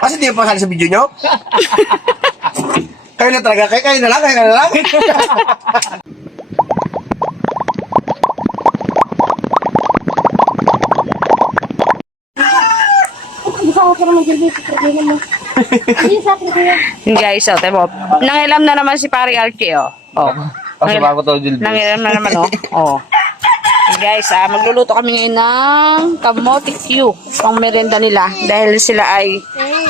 Kasi di pa sali sa video nyo? kayo na talaga, kayo, kayo na lang, kayo na lang. Guys, oh, tayo mo. Nangilam na naman si Pari Archie, oh. Oh. Kasi bago to. Nangilam na naman, oh. Oh. Guys, ah, magluluto kami ngayon ng kamote Q, pang merenda nila, dahil sila ay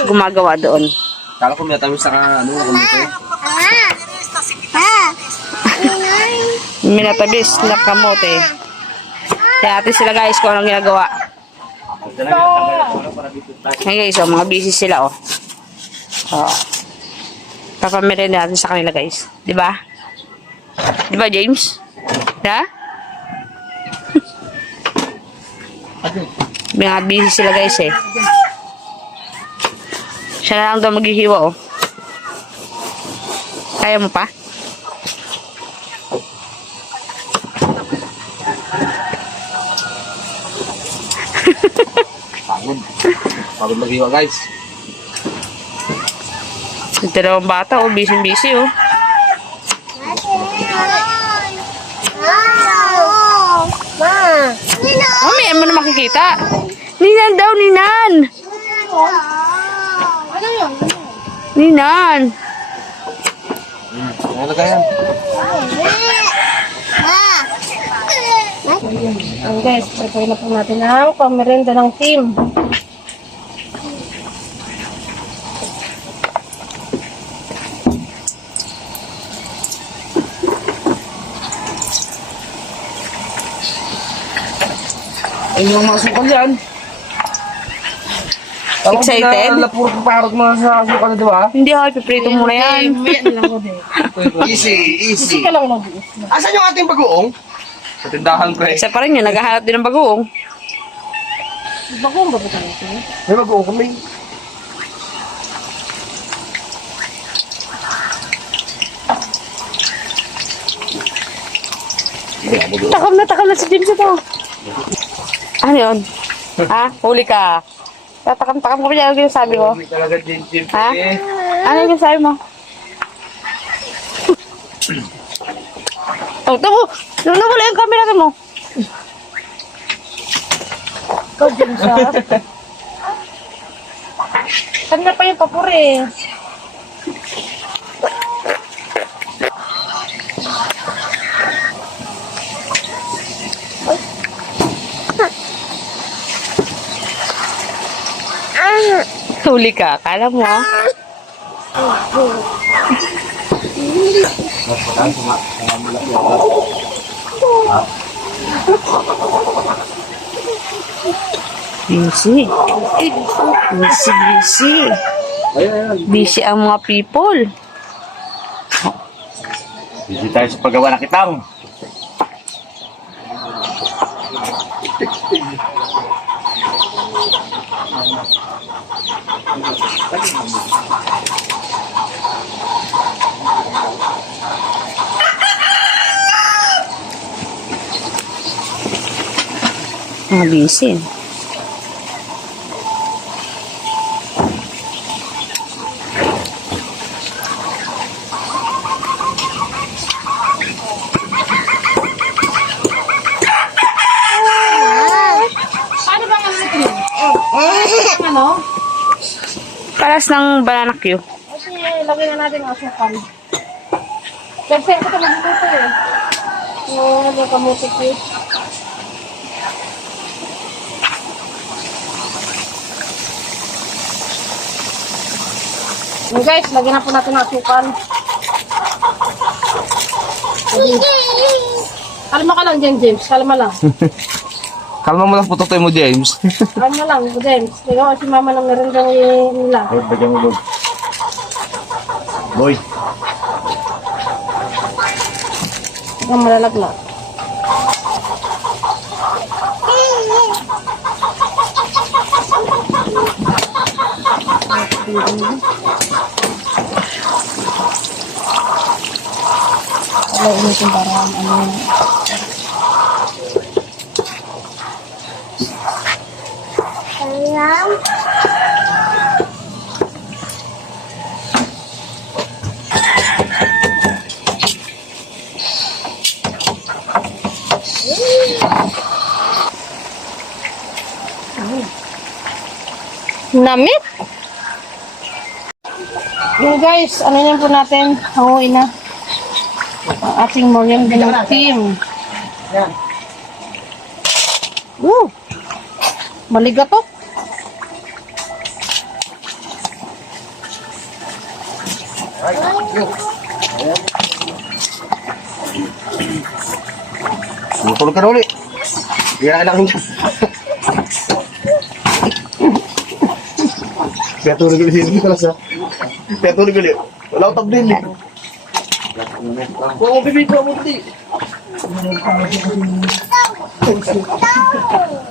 gumagawa doon. Kala ko may tamis sa ano, kumite. Minatabis na kamote. Kaya natin sila guys kung anong ginagawa. Hey guys, oh, mga busy sila, oh. Oh. Papamerenda natin sa kanila guys. Di ba? Di ba, James? Ha? Mga busy sila guys eh. Siya na lang daw maghihiwa oh. Kaya mo pa? Pagod. Pagod mag-iwa, guys. Yung dalawang bata oh, busy-busy oh. Oh, may mo na makikita. Ninan daw, Ninan! Ninan! Ano kaya? Ang guys, prepare na po natin ang pamerenda ng team. Ay, yung mga sukal yan. Excited? Lapuro pa parot mga sa sukal, di ba? Hindi ako, ipiprito muna yan. Ko din. Easy, easy. Hindi ka lang mag-iis na. Asan yung ating bagoong? Sa tindahan, pre. Isa pa rin yun, naghahanap din ng bagoong. Bakong ba ba tayo? May bagoong kami. Takam na, takam na si James ito. Ano yun? ha? Huli ka. Tatakam-takam ka pa dyan. Ano yung sabi mo? Hindi talaga din, Jim. Ha? Ano yung sabi mo? oh, tamo! Nung nawala yung camera mo. Ikaw, James, ha? Kanina pa yung papuri. Huli ka. Kala mo, ah. Busy. Busy, busy. Busy ang mga people. Busy tayo sa paggawa ng kitang. Mga busy. Paano ba ang ano ito? Ang ano? Paras ng banana Q. Kasi lagyan na natin ang asukal. Kasi ako ito magluto eh. Yung ano kamutik eh. Yung guys, lagyan na po natin ang asukal. Kalma ka lang dyan, James. Kalma lang. Kalma mo lang putotoy mo, James. Kalma lang, James. Ikaw kasi mama lang meron daw nila. Ay, bagyan mo. Boy, Ang malalagla. Wala ulitin para ano. lang. Namit? Yung guys, ano yan po natin? Hanguin na. Ang ating morning din team. Yan. Woo! Maligatok. Tulog ka na uli. Hindi na kailangan dyan. Kaya tulog ulit hindi ka sa. Kaya tulog ulit. Wala akong tabdil eh. Kung ako bibig mo hindi.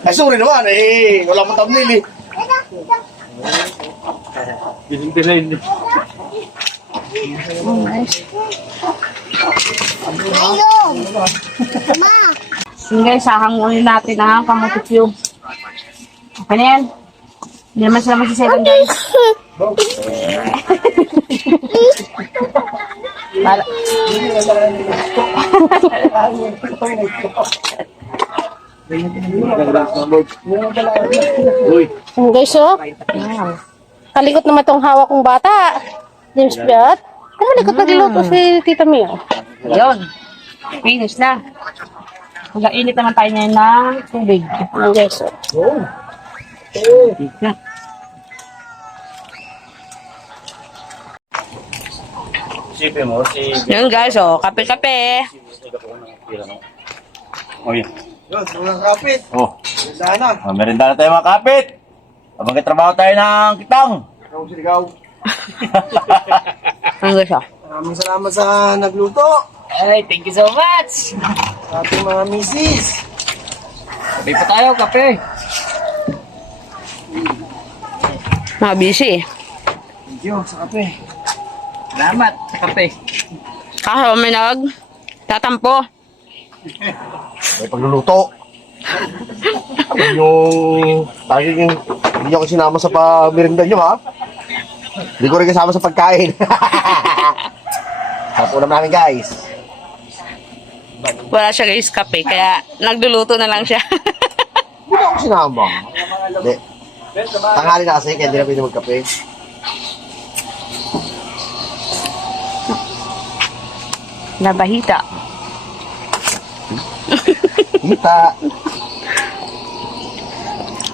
Ay, sorry naman eh. Wala akong tabdil eh. Yun guys, sahangunin natin ang kamote cube. Okay na yan. Hindi naman sila magsiseven guys. Para, guys, oh. Kalikot naman tong hawak kong bata. James Piat. Ano malikot nagluto si Tita Mia? yun. Finish na. Mag-init naman tayo ngayon ng tubig. Yung guys, oh. Isipin mo, si... Yun guys, oh, kape-kape. Oh, yun. Yun, tulog kapit. Oh, Sana. oh merenda na tayo mga kapit. Habang trabaho tayo ng kitang. Ikaw siligaw. Guys, oh. Maraming salamat sa nagluto. Ay, thank you so much. Sa ating mga misis. Kape pa tayo, kape. Mga busy. Thank you sa kape. Salamat sa kape. Kaso may nag tatampo. May pagluluto. yung tayo yung hindi ako sinama sa pamirinda nyo ha. Hindi ko rin kasama sa pagkain. Sapo naman namin guys. Wala siya guys kape, kaya nagluluto na lang siya. Hindi na ako sinama. Hindi. Tanghali na kasi kaya hindi na pwede magkape. Nabahita. Kita.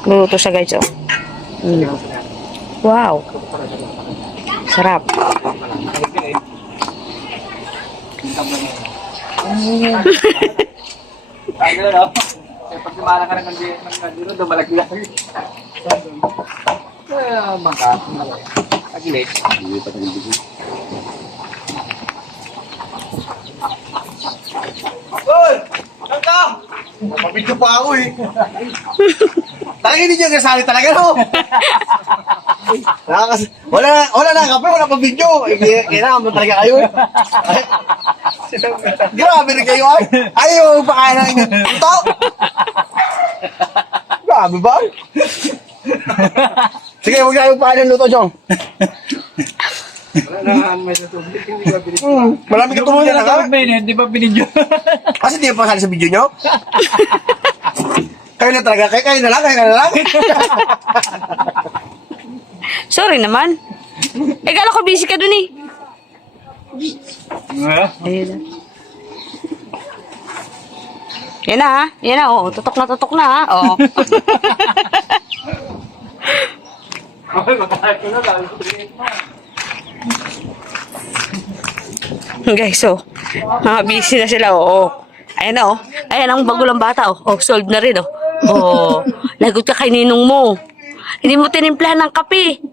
Luluto siya guys, oh. Mm. Wow. Sarap. Ano no? Pag kumala ka ng kandilo, dumalaglag. Ah, mangka. Agilit. Hoy! Kanta! Mabidyo pa ako eh. Talaga hindi niya kasali talaga no? Nakakas wala na, wala na kape, wala pa video. Eh, Kailangan mo talaga kayo eh. Grabe rin kayo ay. Ayaw pa kaya ng ito. Grabe ba? Sige, huwag na yung paano ng luto, Jong. Hmm, marami ka tumulong na ka. Hindi ba binidyo? Kasi di pa pasali sa video nyo? kayo na talaga, kayo, kayo na lang, kayo na lang. Sorry naman. Eh, kala ko busy ka dun eh. Ayun na. Yan na ha. Yan na, oh. Tutok na tutok na ha. Oo. Guys, so, mga busy na sila, oo. Ayan na, oh. Ayan ang bagulang bata, oh. Oh, solved na rin, oh. Oh, lagot ka kay ninong mo. Hindi mo tinimplahan ng kape.